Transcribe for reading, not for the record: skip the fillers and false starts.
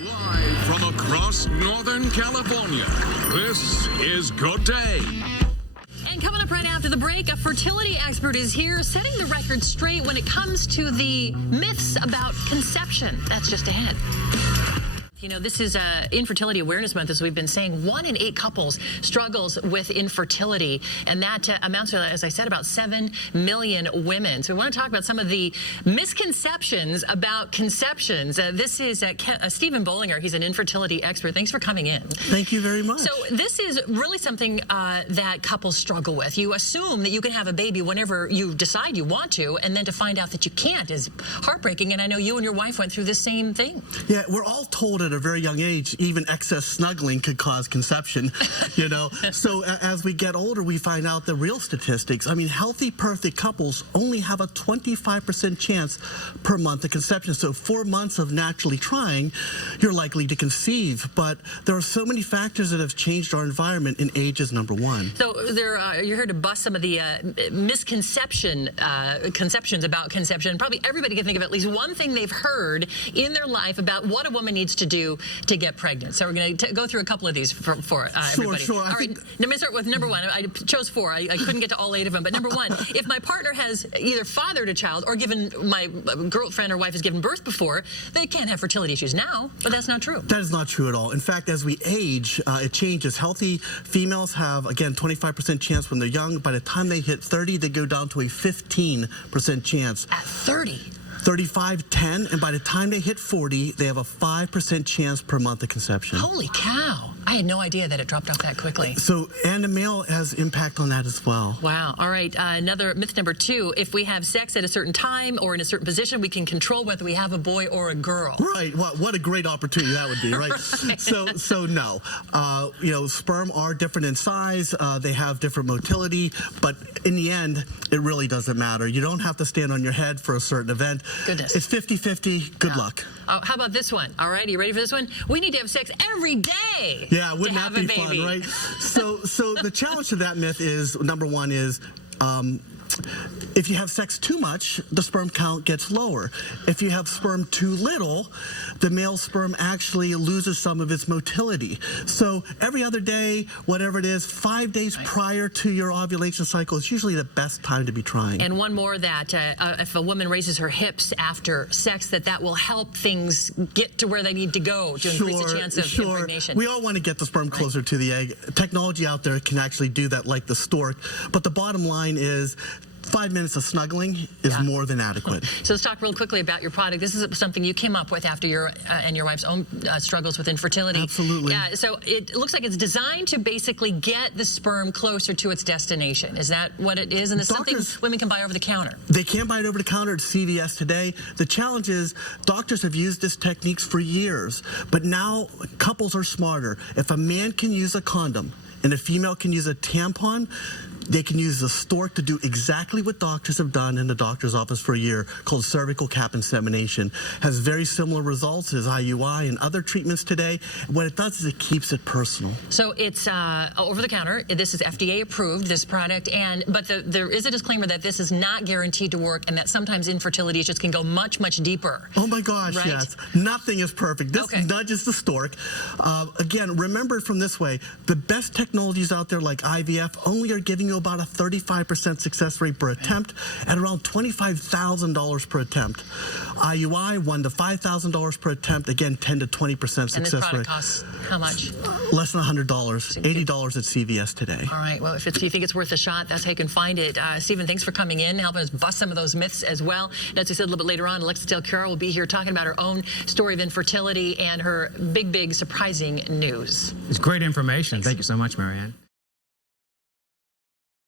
Live from across Northern California, this is Good Day. And coming up right after the break, a fertility expert is here setting the record straight when it comes to the myths about conception. That's just ahead. You know, this is Infertility Awareness Month, as we've been saying. 1 in 8 couples struggles with infertility, and that amounts to, as I said, about 7 million women. So we want to talk about some of the misconceptions about conceptions. This is Stephen Bollinger. He's an infertility expert. Thanks for coming in. Thank you very much. So this is really something that couples struggle with. You assume that you can have a baby whenever you decide you want to, and then to find out that you can't is heartbreaking. And I know you and your wife went through the same thing. Yeah, we're all told at a very young age, even excess snuggling could cause conception, you know. So as we get older, we find out the real statistics. I mean, healthy, perfect couples only have a 25% chance per month of conception. So 4 months of naturally trying, you're likely to conceive. But there are so many factors that have changed our environment, and age is number one. So you're here to bust some of the conceptions about conception. Probably everybody can think of at least one thing they've heard in their life about what a woman needs to do to get pregnant. So we're going to go through a couple of these for everybody. Sure. All right, let me start with number 1. I chose 4. I couldn't get to all 8 of them, but number 1, if my partner has either fathered a child or given my girlfriend or wife has given birth before, they can't have fertility issues now, but that's not true. That is not true at all. In fact, as we age, it changes. Healthy females have, again, 25% chance when they're young. By the time they hit 30, they go down to a 15% chance. At 30? 35, 10, and by the time they hit 40, they have a 5% chance per month of conception. Holy cow. I had no idea that it dropped off that quickly. So, and the male has impact on that as well. Wow. All right. Another myth number 2, if we have sex at a certain time or in a certain position, we can control whether we have a boy or a girl. Right. What a great opportunity that would be, right? Right. So no. You know, sperm are different in size. They have different motility, but in the end, it really doesn't matter. You don't have to stand on your head for a certain event. Goodness. It's 50-50. Good luck. How about this one? All right, are you ready for this one? We need to have sex every day. Yeah, wouldn't that be fun, right? So the challenge to that myth is, number 1 is, if you have sex too much, the sperm count gets lower. If you have sperm too little, the male sperm actually loses some of its motility. So every other day, whatever it is, 5 days prior to your ovulation cycle is usually the best time to be trying. And one more, that if a woman raises her hips after sex, that will help things get to where they need to go to increase the chance of impregnation. We all want to get the sperm closer to the egg. Technology out there can actually do that, like the Stork. But the bottom line is, 5 minutes of snuggling is more than adequate. So let's talk real quickly about your product. This is something you came up with after your and your wife's own struggles with infertility. Absolutely. Yeah. So it looks like it's designed to basically get the sperm closer to its destination. Is that what it is? And it's something women can buy over the counter. They can buy it over the counter at CVS today. The challenge is doctors have used this techniques for years, but now couples are smarter. If a man can use a condom and a female can use a tampon, they can use the Stork to do exactly what doctors have done in the doctor's office for a year, called cervical cap insemination. Has very similar results as IUI and other treatments today. What it does is it keeps it personal. So it's over the counter. This is FDA approved, this product, but there is a disclaimer that this is not guaranteed to work, and that sometimes infertility issues can go much, much deeper. Oh my gosh, right? Yes. Nothing is perfect. This nudges the Stork. Again, remember it from this way. The best technologies out there, like IVF, only are giving you about a 35% success rate per attempt at around $25,000 per attempt. IUI, $1,000 to $5,000 per attempt. Again, 10 to 20% success rate. And this product costs how much? Less than $100. $80 at CVS today. All right. Well, if you think it's worth a shot, that's how you can find it. Stephen, thanks for coming in, helping us bust some of those myths as well. And as we said a little bit later on, Alexis Del Cura will be here talking about her own story of infertility and her big, surprising news. It's great information. Thank you so much, Marianne.